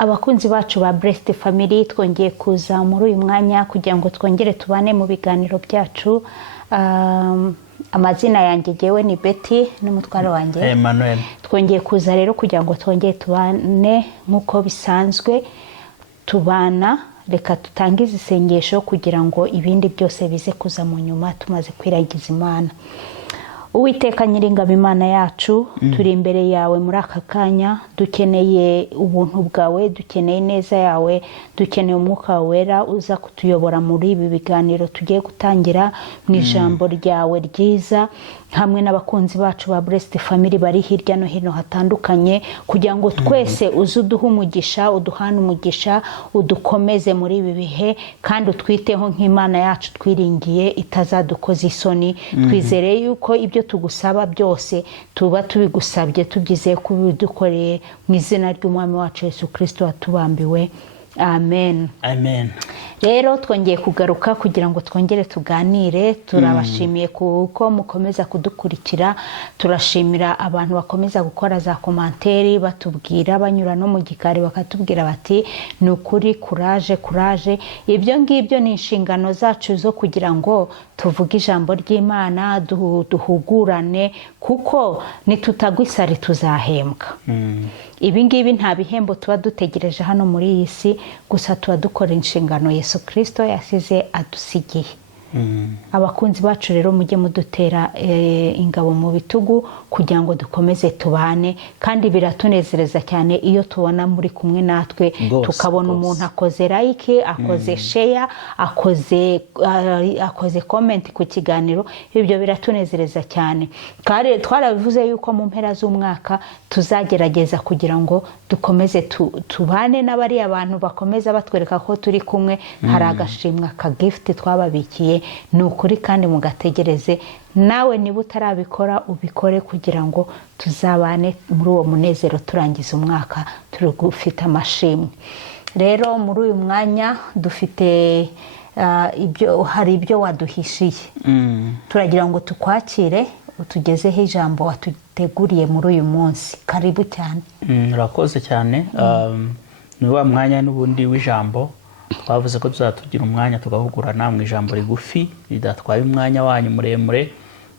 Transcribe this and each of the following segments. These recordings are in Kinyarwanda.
Abakunzi bacu ba Blessed Family, twongeye kuza muri uyu mwanya kugira ngo twongere tubane mu biganiro byacu. Amazina yanjye jewe ni Betty n'umutwaro wanjye Emmanuel. Twongeye kuza rero kugira ngo twongere tubane nkuko bisanzwe tubana. Reka tutangize isengesho kugira ngo ibindi byose bize kuza mu nyuma tumaze kwiragiza Imana. Uwiteka Nyiringabo Imana yacu, turi imbere yawe muri aka kanya, dukeneye ubuntu bwawe, dukeneye neza yawe, dukeneye umwuka wera uza kutuyobora muri ibi biganiro tugiye gutangira mu ijambo ryawe ryiza, hamwe n'abakunzi bacu ba Blessed Family bari hirya no hino hatandukanye, kugira ngo twese uzuduhe umugisha, uduhane umugisha, udukomeze muri ibi bihe, kandi utwiteho nk'Imana yacu twiringiye itazadukoza isoni. Twizere yuko ibyo tugusaba byose tuba tubigusabye tubyizeye ko bidukoreye mu izina ry'Umwami wacu Yesu Kristo watubambiwe. Amen. Amen. Rero twongeye kugaruka kugira ngo twongere tuganire. Turabashimiye kuko mukomeza kudukurikira. Turashimira abantu bakomeza gukora za komanteri batubwira, banyura no mu gikari bakatubwira bati ni ukuri, kuraje. Ibyo ngibyo ni inshingano zacu zo kugira ngo tuvuge ijambo ry'Imana, duhugurane, kuko nitutagwisari tuzahembwa. Ibi ngibi nta bihembo tuba dutegereje hano muri iyi si, gusa tuba dukora inshingano Yesu Kristo yasize adusigiye. Abakunzi bacu rero mujye mudutera ingabo mu bitugu kugira ngo dukomeze tubane, kandi biratunezereza cyane iyo tubona muri kumwe natwe, tukabona umuntu akoze like, akoze share, akoze comment ku kiganiro. Ibyo biratunezereza cyane. Kare twarabivuze yuko mu mpera z'umwaka tuzagerageza kugira ngo dukomeze tubane n'abari abantu bakomeza batwereka ko turi kumwe. Hari agashimwa ka gift twababikiye, ni ukuri kandi mugategereze. Nawe niba utarabikora ubikore kugira ngo tuzabane muri uwo munezero turangiza umwaka turi gufite amashimwe. Rero muri uyu mwanya dufite hari ibyo waduhishiye. Turagira ngo tukwakire utugezeho ijambo watuteguriye muri uyu munsi. Karibu cyane. Urakoze cyane. Ni wa mwanya n'ubundi w'ijambo. Twavuze ko tuzatugira umwanya tugahugurana mu ijambo rigufi ridatwaye umwanya wanyu muremure,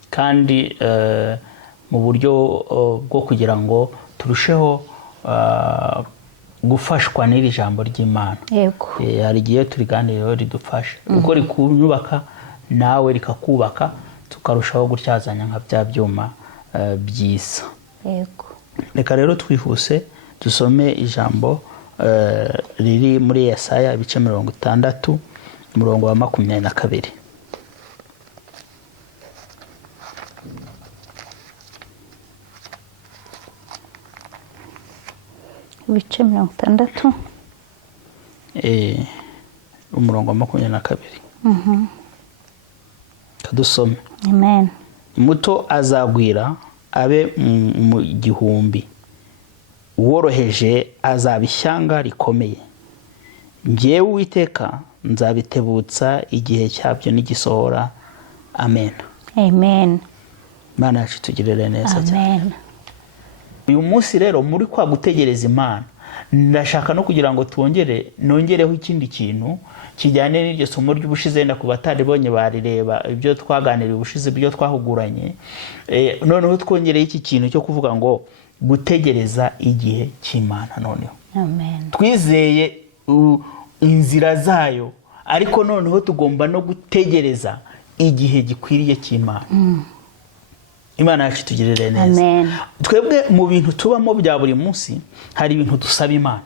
kandi mu buryo bwo kugira ngo turusheho gufashwa n'iri jambo ry'Imana. Yego. Hari igihe turiganiriro ridufasha uko rikunyubaka nawe rikakubaka, tukarushaho gutyazanya nka bya byuma byisa. Yego. Reka rero twihuse dusome ijambo riri muri Yesaya ibice 60 umurongo wa 22. Ibice 60 umurongo wa 22. Kadusome. Amen. Muto azagwira abe mu gihumbi, uworoheje azaba ishyanga rikomeye. Njyewe Uwiteka nzabitebutsa igihe cyabyo nigisohora. Amen. Amen. Imana yacu tugirire neza. Amen. Uyu munsi rero muri kwa gutegereza Imana, ndashaka no kugira ngo nongereho ikindi kintu kijyane n'iryo somo ry'ubushize na kubataribonye barireba ibyo twaganiriye ubushize, ibyo twahuguranye. Noneho twongereye iki kintu cyo kuvuga ngo gutegereza igihe cy'Imana. Noneho Amen. Twizeye inzira zayo, ariko noneho tugomba no gutegereza igihe gikwiriye cy'Imana. Imana yacu tugirire neza. Amen. Twebwe mu bintu tubamo bya buri munsi hari ibintu dusaba Imana.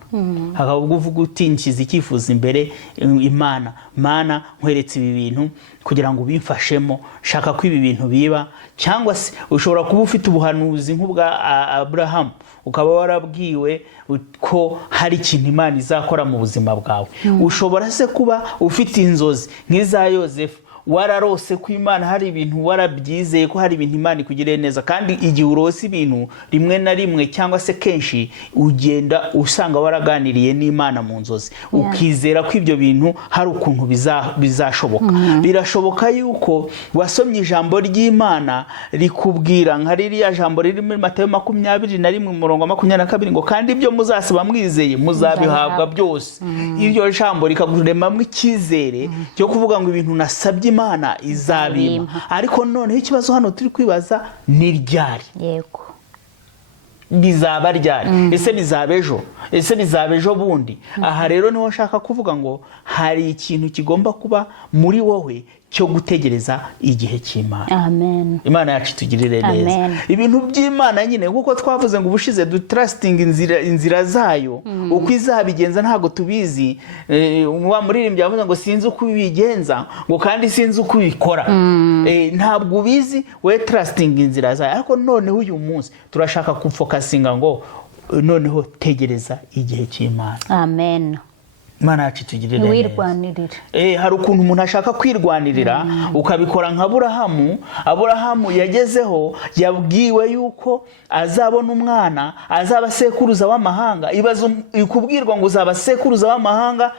Hakaba uvuga uti nkiza icyifuzo imbere Imana, Mana nkweretse ibi bintu kugira ngo ubimfashemo, shaka ko ibi bintu biba. Cyangwa se ushobora kuba ufite ubuhanuzi nk'ubwa Abraham, ukaba warabwiwe ko hari ikintu Imana izakora mu buzima bwawe. Ushobora se kuba ufite inzozi nk'iza Yosefu, wararose ko Imana hari ibintu warabyizeye ko hari ibintu Imana ikugiriye neza, kandi igihe urose ibintu rimwe na rimwe cyangwa se kenshi ugenda usanga waraganiriye n'Imana mu nzozi, ukizera ko ibyo bintu hari ukuntu bizashoboka. Birashoboka yuko wasomye ijambo ry'Imana rikubwira nka ririya jambo riri muri Matayo 21:22 ngo kandi ibyo muzasaba mwizeye muzabihabwa byose. Iryo jambo rikaguremamo icyizere cyo kuvuga ngo ibintu nasabye Imana izabima. Ariko noneho ikibazo hano turi kwibaza ni ryari. Yego. Bizaba ryari? Ese bizaba ejo? Ese bizaba ejo bundi? Aha rero niho nshaka kuvuga ngo hari ikintu kigomba kuba muri wowe cyo gutegereza igihe cy'Imana. Amen. Imana yacu tugirire neza. Ibintu by'Imana nyine kuko twavuze ngo ubushize du trusting inzira zayo, uko izabigenza ntago tubizi. Wa muririmbyi yavuze ngo sinzi uko bigenza ngo kandi sinzi uko bikora. Ntabwo ubizi, we trusting inzira zayo. Ariko noneho uyu munsi turashaka kufokasinga ngo noneho tegereza igihe cy'Imana. Amen. Imana yacu tugirire neza. Wirwanirira. Hari ukuntu umuntu ashaka kwirwanirira ukabikora nka Aburahamu yagezeho, yabwiwe yuko azabona umwana, azaba sekuruza w'amahanga. Ibazo ikubwirwa ngo uzaba sekuruza w'amahanga,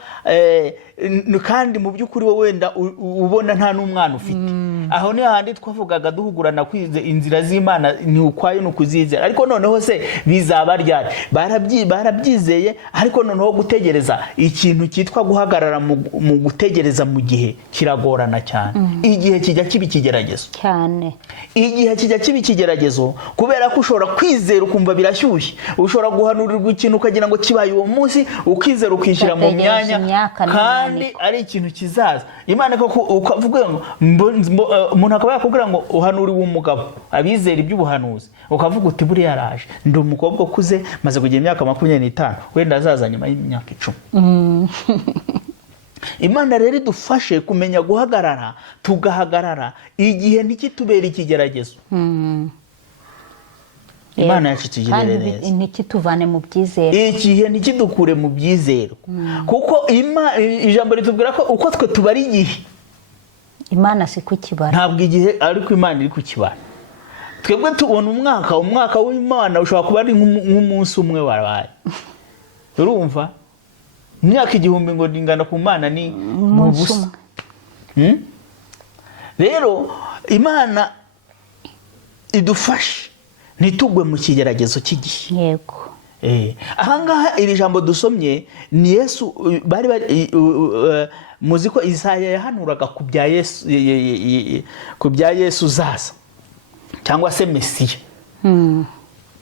kandi mu by'ukuri wowe wenda ubona nta n'umwana ufite. Aho ni handi twavugaga duhugurana kwize inzira z'Imana ni ukwayo n'ukuzizera. Ariko noneho se bizaba ryari? Barabyizeye, ariko noneho gutegereza ikintu cyitwa guhagarara mu gutegereza mu gihe kiragorana cyane. Igihe kijya kiba ikigeragezo cyane. Igihe kijya kiba ikigeragezo kubera ko ushobora kwizera ukumva birashyushye, ushobora guhanurirwa ikintu ukagira ngo kibaye uwo munsi, ukizera ukishyira mu myanya kandi ari ikintu kizaza. Imana ko ukavuga ngo umuntu akaba yakubwira ngo uhanuriwe umugabo, abizera iby'ubuhanuzi, ukavuga uti buriya yaraje, ndi umukobwa ukuze maze kugira imyaka 25, wenda azaza nyuma y'imyaka 10. Imana rero idufashe kumenya guhagarara, tugahagarara igihe ntikitubera ikigeragezo. Imana yacu tugirire neza. Ntikituvane mu byizero. Igihe ntikidukure mu byizero. Kuko ijambo ritubwira ko uko twe tubari igihe, Imana si kukibara. Ntabwo igihe ariko Imana iri kukibara. Twebwe tubona umwaka w'Imana ushobora kuba ari nk'umunsi umwe warabaye. Urumva? Imyaka 1000 ngo ndingana ku Mana ni mu busa. Rero Imana idufashe ntitugwe mu kigeragezo cy'igihe. Yego. Ahangaha iri jambo dusomye ni Yesu bari muziko Isaya yahanuraga ku bya Yesu zaza cyangwa se Mesiya.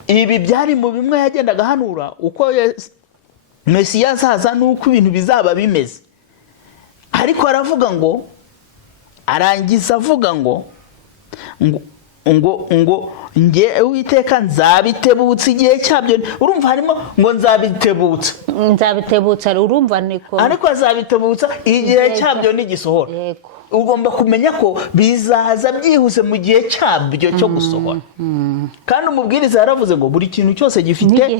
Ibi byari mu bimwe yagendaga hanura uko Mesiya zaza nuko ibintu bizaba bimeze. Ariko aravuga ngo arangiza avuga ngo nge Uwiteka nzabitebutsa igihe cyabyo. Urumva harimo ngo nzabitebutsa urumva niko, ariko azabitebutsa igihe cyabyo nigisohora. Yego. Ugomba kumenya ko bizaza byihuse mu gihe cyabyo cyo gusohora. Kandi umubwiriza yaravuze ngo buri kintu cyose gifite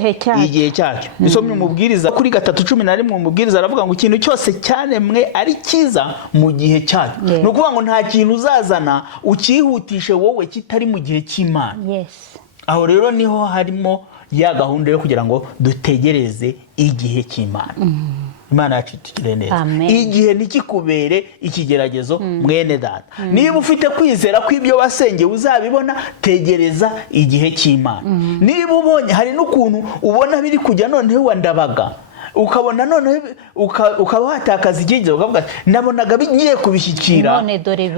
igihe cyacyo. Isomye umubwiriza kuri 3:11 umubwiriza aravuga ngo ikintu cyose cyanemwe ari cyiza mu gihe cyacyo. No kuvuga ngo nta kintu uzazana ukihutishe wowe kitari mu gihe cy'Imana. Yes. Aho rero niho harimo ya gahunda yo kugira ngo dutegereze igihe cy'Imana. Imana yacu tugire neza. Igihe nikikubere ikigeragezo mwene data. Niba ufite kwizera ko ibyo wasengeye uzabibona, tegereza igihe cy'Imana. Niba ubonye hari n'ukuntu ubona biri kujya noneho wandabaga, ukabona noneho ukaba watakaza igihe, ukavuga nabonaga bigiye kubishyikira,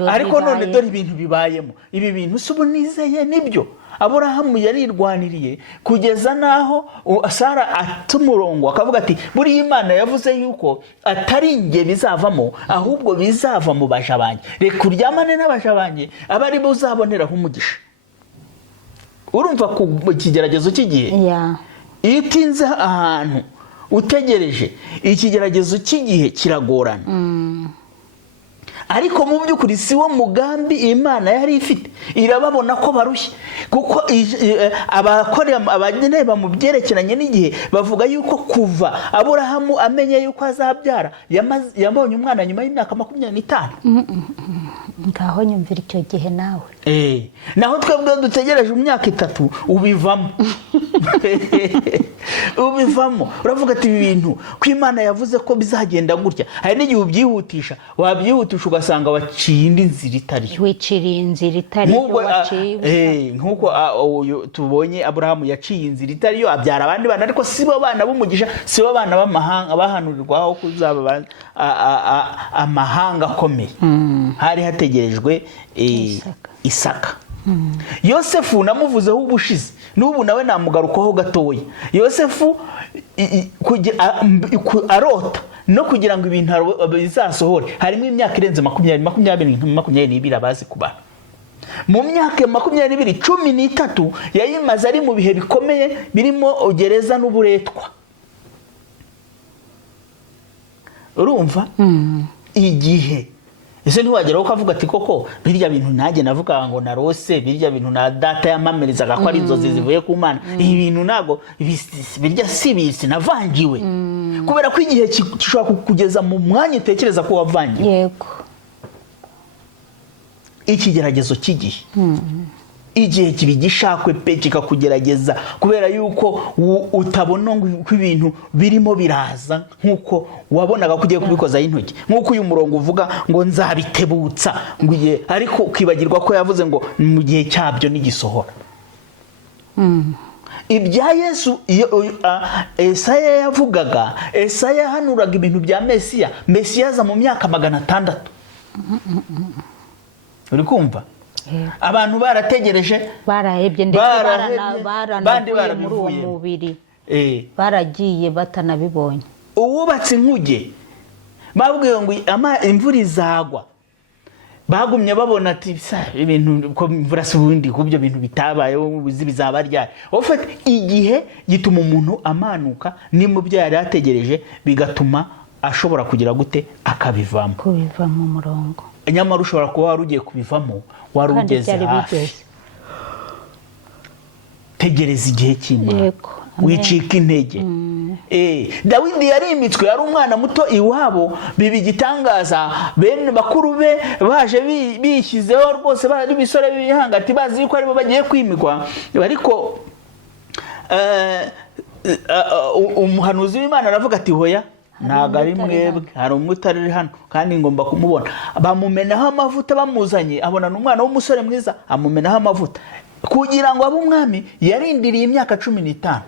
ariko none dore ibintu bibayemo. Ibi bintu subu nizeye nibyo. Aburahamu yarirwaniriye kugeza naho Sara atumurongo akavuga ati buri Imana yavuze yuko atari nge bizavamo, ahubwo bizava mu baja banjye. Reka uryamane n'abaja banjye abari buzaboneraho umugisha. Urumva ku kigeragezo cy'igihe. Iyo utinze ahantu utegereje, ikigeragezo cy'igihe kiragorana. Ariko mu by'ukuri si wo mugambi Imana yari ifite. Irababona ko barushye kuko abagenera mu byerekeranye n'igihe bavuga yuko kuva Aburahamu amenye yuko azabyara yabonye umwana nyuma y'imyaka 25. ngaho nyumvira icyo gihe nawe. Naho twebwe dutegereje imyaka 3 ubivamo. Ubivamo uravuga ati ibi bintu ko Imana yavuze ko bizagenda gutya, hari n'igihe ubyihutisha, wabyihutisha ugasanga waciye indi nzira itari yo. Wiciriye inzira itari yo waciye. Nkuko tubonye Aburahamu yaciye inzira itari yo, abyara abandi bana, ariko sibo bana b'umugisha, sibo bana b'amahanga bahanurirwaho kuzaba amahanga akomeye. Hari hategerejwe Isaka. Yosefu namuvuzeho ubushize, n'ubu nawe namugarukaho gatoya. Yosefu arota no kugira ngo ibintu bizasohore harimo imyaka irenze 22 abazi kubara. Mu myaka 13 yayimaze ari mu bihe bikomeye birimo gereza n'uburetwa. Urumva? Igihe ese ntiwageraho ukavuga ati koko birya bintu nage navuga ngo narose, birya bintu na data yamamirizaga ko ari inzozi zivuye ku Mana, ibi bintu nago birya sibisi navangiwe. Kubera ko igihe gishobora kugeza mu mwanya utekereza ko wavangiwe. Yego. Ikigeragezo cy'igihe. Igihe kibi gishakwe pe kikakugerageza kubera yuko utabona ko ibintu birimo biraza nkuko wabonaga ko ugiye kubikoza y'intoki, nkuko uyu murongo uvuga ngo nzabitebutsa nguye, ariko ukibagirwa ko yavuze ngo mu gihe cyabyo nigisohora. Ibya Yesu Esaya yavugaga, Esaya yahanuraga ibintu bya Mesiya aza mu myaka 600. Uri kumva? Abantu barategereje, barahebye ndetse baranavuye muri uwo mubiri. Baragiye batanabibonye. Uwubatse inkuge babwiye ngo imvura izagwa, bagumye babona ati ibintu ko imvura subundi kubyo bintu bitabayeho bizaba ryari. Ofete igihe gituma umuntu amanuka ni mu byo yari ategereje, bigatuma ashobora kugira gute akabivamo. Kubiva mu murongo. Nyamara ushobora kuba wari ugiye kubivamo, wari ugeze hafi. Tegereza igihe cy'Imana, wicika intege. Dawidi yarimitswe, yari umwana muto iwabo, bibi gitangaza, bene bakuru be baje bishyizeho rwose, bari bisore bihangati bazi yuko aribo bagiye kwimikwa. Ariko umuhanuzi w'Imana aravuga ati hoya, ntago ari mwebwe, hari umutari hano kandi ngomba kumubona. Bamumenaho amavuta, bamuzanye abona n'umwana w'umusore mwiza, amumenaho amavuta kugira ngo abe umwami. Yarindiriye imyaka 15.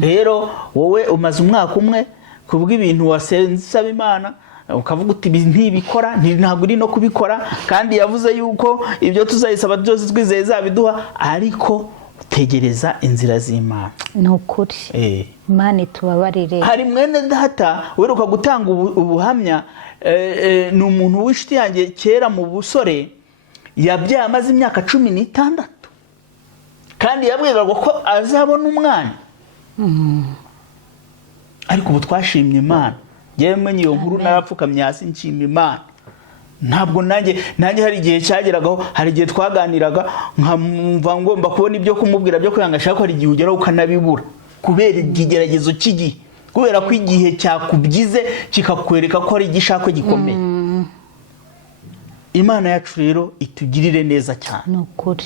Rero wowe umaze umwaka umwe kubw'ibintu wasaba Imana, ukavuga uti ntibikora, ntabwo uri no kubikora, kandi yavuze yuko ibyo tuzayisaba byose twizeye zabiduha, ariko tegereza inzira z'Imana. Nukuri. Imana itubabarire. Hari mwene data weruka gutanga ubuhamya, ni umuntu w'ishiti yanjye kera mu busore, yabyaye amaze imyaka 16 kandi yabwiraga ko azabona umwana. Ariko ubu twashimye Imana. Yewe iyo nkuru narapfukamye hasi nshimye Imana. Ntabwo nanjye hari igihe cyageragaho, hari igihe twaganiraga nkamva ngomba kubona ibyo kumubwira byo kuyangashaka, ko hari igihe ugeraho ukanabibura kubera igigeragezo cy'igihe, kubera ko igihe cyakubyize kikakwereka ko ari igishako gikomeye. Imana yacu rero itugirire neza cyane. Nukuri.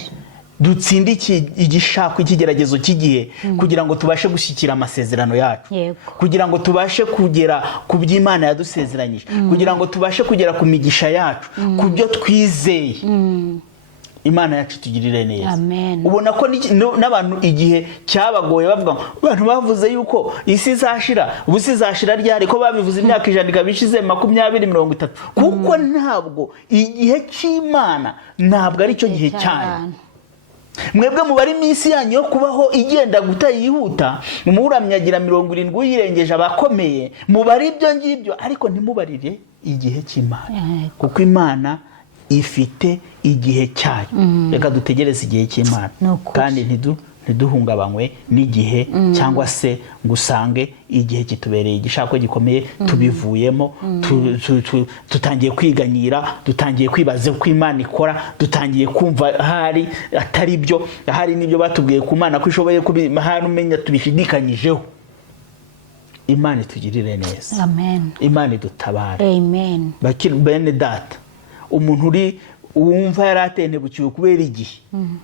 Dutsinde igishako ikigeragezo cy'igihe kugira ngo tubashe gushyikira amasezerano yacu, kugira ngo tubashe kugera ku by'Imana yadusezeranyije, kugira ngo tubashe kugera ku migisha yacu, ku byo twizeye. Imana yacu tugirire neza. Ubona ko n'abantu igihe cyabagoye bavuga ngo abantu bavuze yuko isi izashira, ubu izashira ryari, ko babivuze imyaka 100 ikabishize 20-30, kuko ntabwo igihe cy'Imana ntabwo ari cyo gihe cyane. Mwebwe mubari iminsi yanyu yo kubaho igenda yihuta, muramyagira 70 uyirengeje abakomeye, mubari ibyo ngibyo, ariko ntimubarire igihe cy'Imana, kuko Imana ifite igihe cyayo. Reka dutegereze igihe cy'Imana, kandi ntiduhungabanywe n'igihe, cyangwa se ngusange igihe kitubereye igishako gikomeye tubivuyemo, tutangiye kwiganyira, dutangiye kwibaza uko Imana ikora, dutangiye kumva hari atari byo, hari n'ibyo batubwiye ku Mana ko ishoboye, hari umenya tubishidikanyijeho. Imana itugirire neza, amen, Imana idutabare. amen. Bene data, umuntu uri wumva yaratentebukiwe kubera igihe,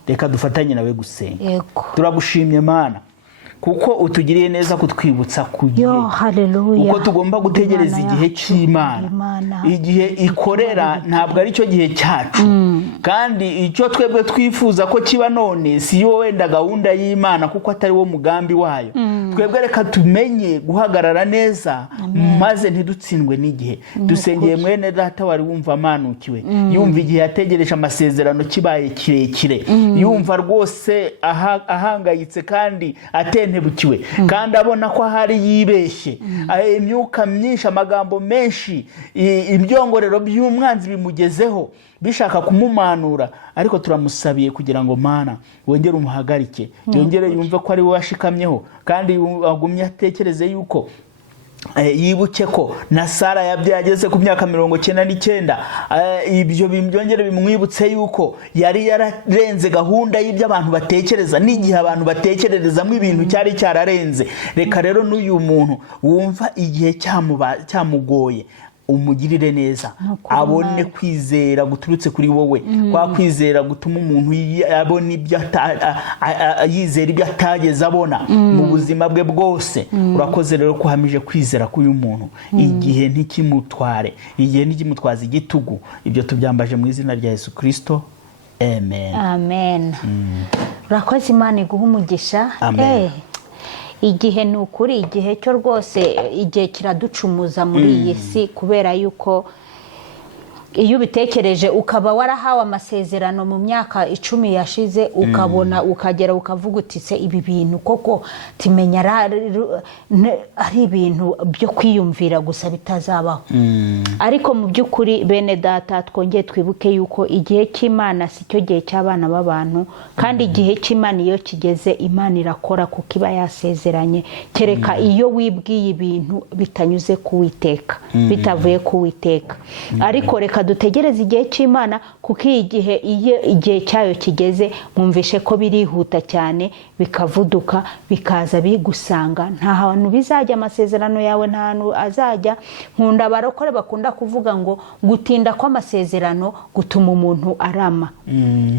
reka dufatanye nawe gusenga. Yego. Turagushimye Mana kuko utugiriye neza kutwibutsa kugihe, Yo, haleluya, uko tugomba gutegereza igihe cy'Imana. Igihe ikorera ntabwo ari cyo gihe cyacu, kandi icyo twebwe twifuza ko kiba none si yo wenda gahunda y'Imana, kuko atari wo mugambi wayo. Twebwe reka tumenye guhagarara neza, maze ntidutsindwe n'igihe. Dusengeye mwene data wari wumva amanukiwe, yumva igihe yategereje amasezerano kibaye kirekire, yumva rwose ahangayitse kandi atentebukiwe, kandi abona ko hari yibeshye, imyuka myinshi, amagambo menshi, ibyongorero by'umwanzi bimugezeho bishaka kumumanura. Ariko turamusabiye kugira ngo Mana wongere umuhagarike, yongere yumve ko ari we washikamyeho, kandi agumye atekereze yuko yibuke ko na Sara yabyageze ku myaka 99. Ibyo byongere bimwibutse yuko yari yararenze gahunda y'ibyo abantu batekereza, n'igihe abantu batekererezamo ibintu cyari cyararenze. Reka rero n'uyu muntu wumva igihe cyamugoye, umugirire neza, abone kwizera guturutse kuri wowe. Kwa kwizera gutuma umuntu abona ibyo yizera ibyo atageze abona mu buzima bwe bwose. Urakoze rero ko hamije kwizera k'uyu muntu, igihe ntikimutware, igihe ntikimutwaza igitugu. Ibyo tubyambaje mu izina rya Yesu Kristo, amen, amen. Urakoze, Imana iguha umugisha. Amen. Igihe ni ukuri, igihe cyo rwose, igihe kiraducumuza muri iyi si, kubera yuko iyo ubitekereje ukaba warahawe amasezerano mu myaka 10 yashize, ukabona ukagera ukavuga uti se ibi bintu koko timenya ari ibintu byo kwiyumvira gusa bitazabaho. Ariko mu by'ukuri bene data, twongeye twibuke yuko igihe cy'Imana si cyo gihe cy'abana b'abantu, kandi igihe cy'Imana iyo kigeze, Imana irakora kuko iba yasezeranye, kereka iyo wibwiye ibintu bitanyuze ku Uwiteka, bitavuye ku Uwiteka. Ariko reka dutegereze igihe cy'Imana, kuko igihe cyayo kigeze, mwumvishe ko birihuta cyane, bikavuduka, bikaza bigusanga. Nta hantu bizajya amasezerano yawe, nta hantu azajya. Nkunda abarokore bakunda kuvuga ngo gutinda kw'amasezerano gutuma umuntu arama.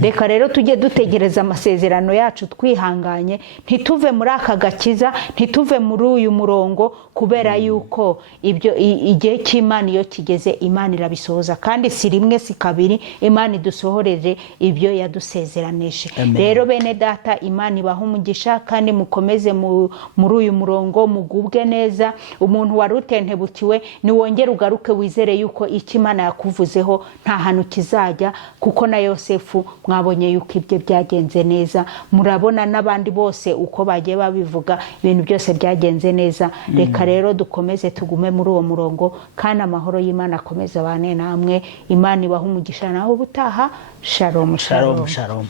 Reka rero tujye dutegereza amasezerano yacu twihanganye, ntituve muri aka gakiza, ntituve muri uyu murongo, kubera yuko ibyo igihe cy'Imana iyo kigeze, Imana irabisohoza, kandi si rimwe si kabiri Imana idusohoreje ibyo yadusezeranije. Rero bene data, Imana ibaha umugisha, kandi mukomeze muri uyu murongo, mugubwe neza. Umuntu wari utentebukiwe, niwongere ugaruke wizere yuko icyo Imana yakuvuzeho nta hantu kizajya, kuko na Yosefu mwabonye yuko ibyo byagenze neza. Murabona n'abandi bose uko bagiye babivuga, ibintu byose byagenze neza. Reka rero dukomeze tugume muri uwo murongo, kandi amahoro y'Imana akomeze abane namwe. Imana ibaha umugisha, naho ubutaha. Shalom, shalom, shalom.